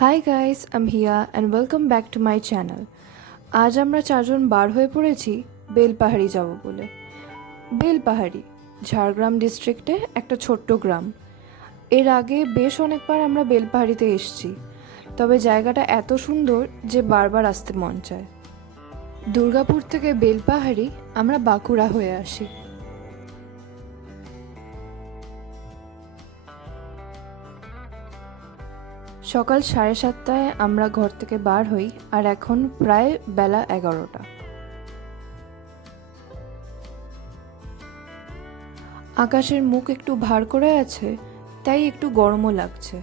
High guys, I am Hiya and welcome back to my channel. আজ আমরা চারজন বার হয়ে পড়েছি বেলপাহাড়ি যাব বলে। বেলপাহাড়ি ঝাড়গ্রাম ডিস্ট্রিক্টে একটা ছোট্ট গ্রাম। এর আগে বেশ অনেকবার আমরা বেলপাহাড়িতে এসেছি, তবে জায়গাটা এত সুন্দর যে বারবার আসতে মন চায়। দুর্গাপুর থেকে বেলপাহাড়ি আমরা বাঁকুড়া হয়ে আসি। সকাল 7:30টায় আমরা ঘর থেকে বার হই, আর এখন প্রায় বেলা 11টা। আকাশের মুখ একটু ভার করে আছে, তাই একটু গরমও লাগছে।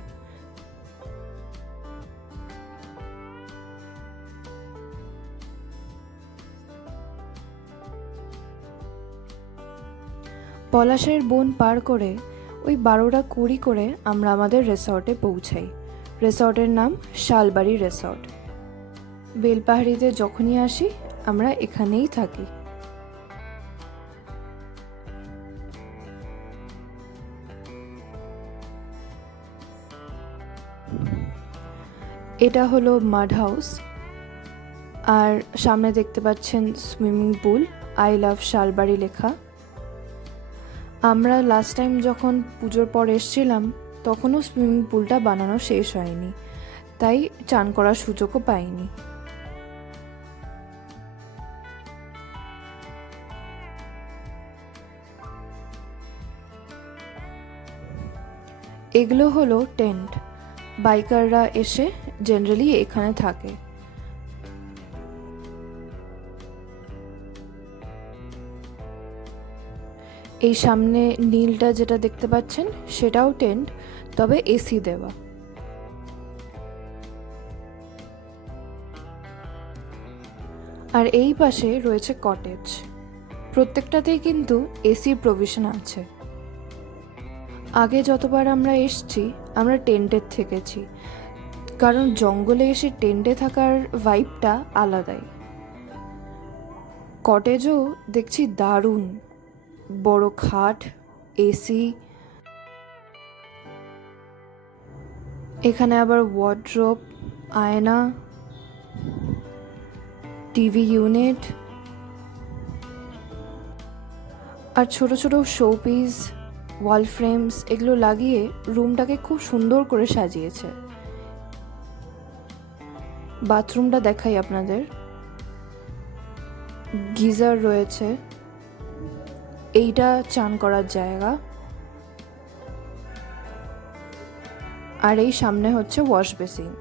পলাশের বন পার করে ওই 12টা 20 করে আমরা আমাদের রিসর্টে পৌঁছাই। রিসর্টের নাম শালবাড়ি রিসর্ট। বেলপাহাড়িতে যখনই আসি আমরা এখানেই থাকি। এটা হলো মাড হাউস, আর সামনে দেখতে পাচ্ছেন swimming pool, I love Salbari লেখা। আমরা লাস্ট টাইম যখন পুজোর পর এসেছিলাম তখনও সুইমিং পুলটা বানানো শেষ হয়নি, তাই চান করার সুযোগও পাইনি। এগুলো হলো টেন্ট। বাইকাররা এসে জেনারেলি এখানে থাকে। এই সামনে নীলটা যেটা দেখতে পাচ্ছেন সেটাও টেন্ট, তবে এসি দেওয়া। আর এই পাশে রয়েছে কটেজ। প্রত্যেকটাতেই কিন্তু এসির প্রভিশন আছে। আগে যতবার আমরা এসছি আমরা টেন্টে থেকেছি, কারণ জঙ্গলে এসে টেন্টে থাকার ভাইবটা আলাদাই। কটেজও দেখছি দারুণ, বড় খাট, এসি, এখানে আবার ওয়ার্ড্রোব, আয়না, টিভি ইউনিট আর ছোট ছোট শোপিস, ওয়াল ফ্রেমস এগুলো লাগিয়ে রুমটাকে খুব সুন্দর করে সাজিয়েছে। বাথরুমটা দেখাই আপনাদের। গিজার রয়েছে, এইটা চান করার জায়গা, আর এই সামনে হচ্ছে ওয়াশ বেসিন।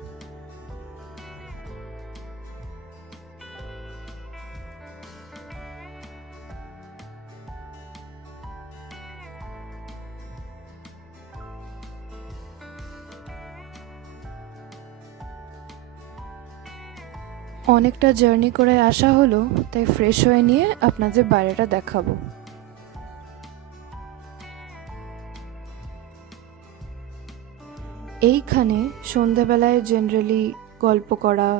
অনেকটা জার্নি করে আসা হলো, তাই ফ্রেশ হয়ে নিয়ে আপনাদের বাইরেটা দেখাবো। এইখানে সন্ধ্যাবেলায় জেনারেলি গল্প করা,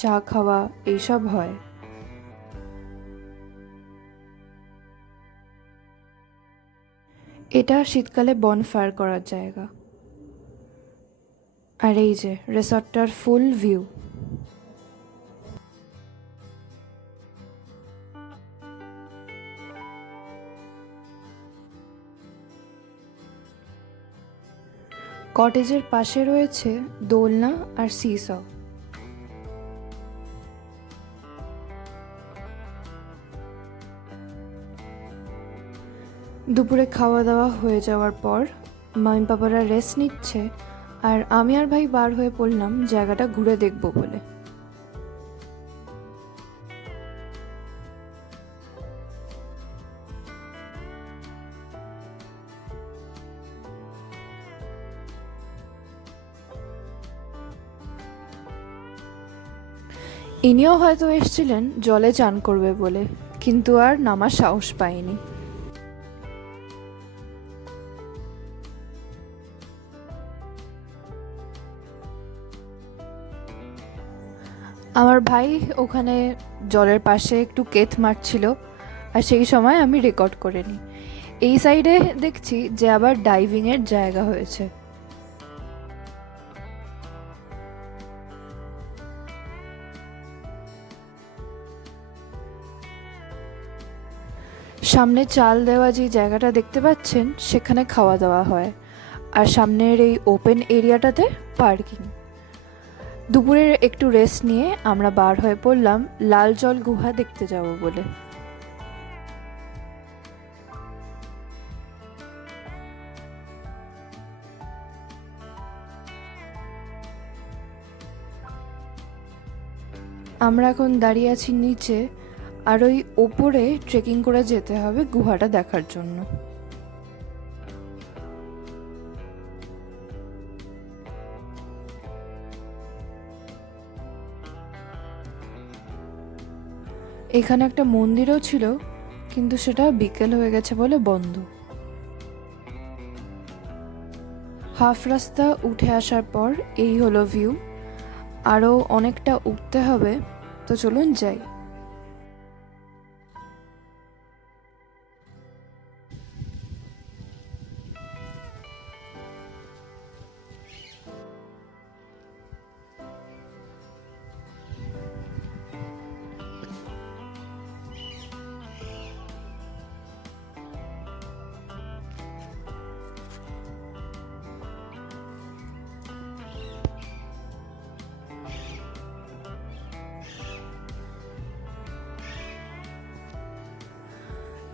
চা খাওয়া এইসব হয়। এটা শীতকালে বনফায়ার করার জায়গা। আর এই যে রিসর্টটার ফুল ভিউ। কটেজের পাশে রয়েছে দোলনা আর সিস। দুপুরে খাওয়া দাওয়া হয়ে যাওয়ার পর মামি পাপারা রেস্ট নিচ্ছে, আর আমি আর ভাই বার হয়ে পড়লাম জায়গাটা ঘুরে দেখবো বলে। ইনিও হয়তো এসেছিলেন জলে চান করবে বলে, কিন্তু আর নামার সাহস পাইনি। আমার ভাই ওখানে জলের পাশে একটু কেথ মারছিল, আর সেই সময় আমি রেকর্ড করে নিই। এই সাইডে দেখছি যে আবার ডাইভিংয়ের জায়গা হয়েছে। সামনে চাল দেওয়া যে জায়গাটা দেখতে পাচ্ছেন সেখানে খাওয়া দাওয়া হয়, আর সামনের এই ওপেন এরিয়াটাতে পার্কিং। দুপুরের একটু রেস্ট নিয়ে আমরা বার হয়ে পড়লাম লাল জল গুহা দেখতে যাব বলে। আমরা এখন দাঁড়িয়ে আছি নিচে, আর ওই ওপরে ট্রেকিং করে যেতে হবে গুহাটা দেখার জন্য। এখানে একটা মন্দিরও ছিল, কিন্তু সেটা বিকেল হয়ে গেছে বলে বন্ধ। হাফ রাস্তা উঠে আসার পর এই হলো ভিউ। আরও অনেকটা উঠতে হবে, তো চলুন যাই।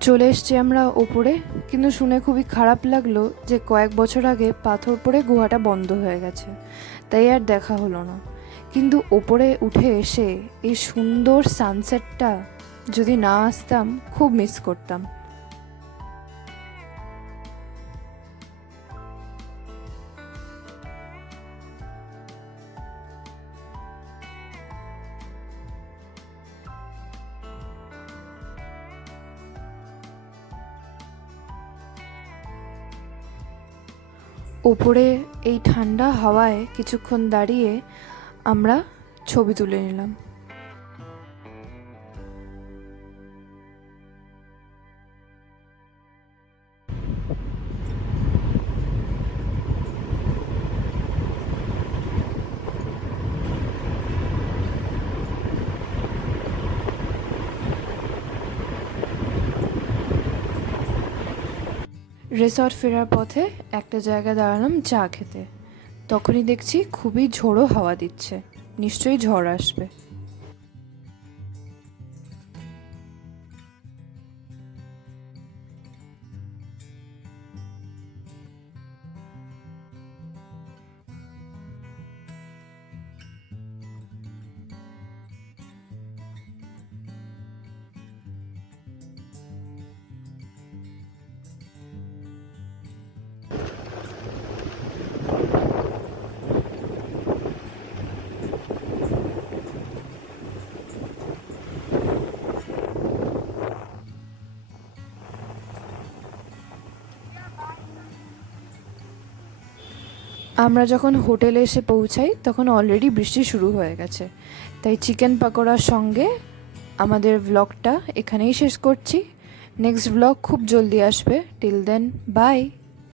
চলে এসছি আমরা ওপরে, কিন্তু শুনে খুবই খারাপ লাগলো যে কয়েক বছর আগে পাথর পড়ে গুহাটা বন্ধ হয়ে গেছে, তাই আর দেখা হলো না। কিন্তু ওপরে উঠে এসে এই সুন্দর সানসেটটা যদি না আসতাম খুব মিস করতাম। ওপরে এই ঠান্ডা হাওয়ায় কিছুক্ষণ দাঁড়িয়ে আমরা ছবি তুলে নিলাম। রিসর্ট ফেরার পথে একটা জায়গায় দাঁড়ালাম চা খেতে। তখনই দেখছি খুবই ঝোড়ো হাওয়া দিচ্ছে, নিশ্চয়ই ঝড় আসবে। আমরা যখন হোটেলে এসে পৌঁছাই তখন অলরেডি বৃষ্টি শুরু হয়ে গেছে, তাই চিকেন পাকোড়ার সঙ্গে আমাদের ব্লগটা এখানেই শেষ করছি। নেক্সট ব্লগ খুব জলদি আসবে। Till then, by.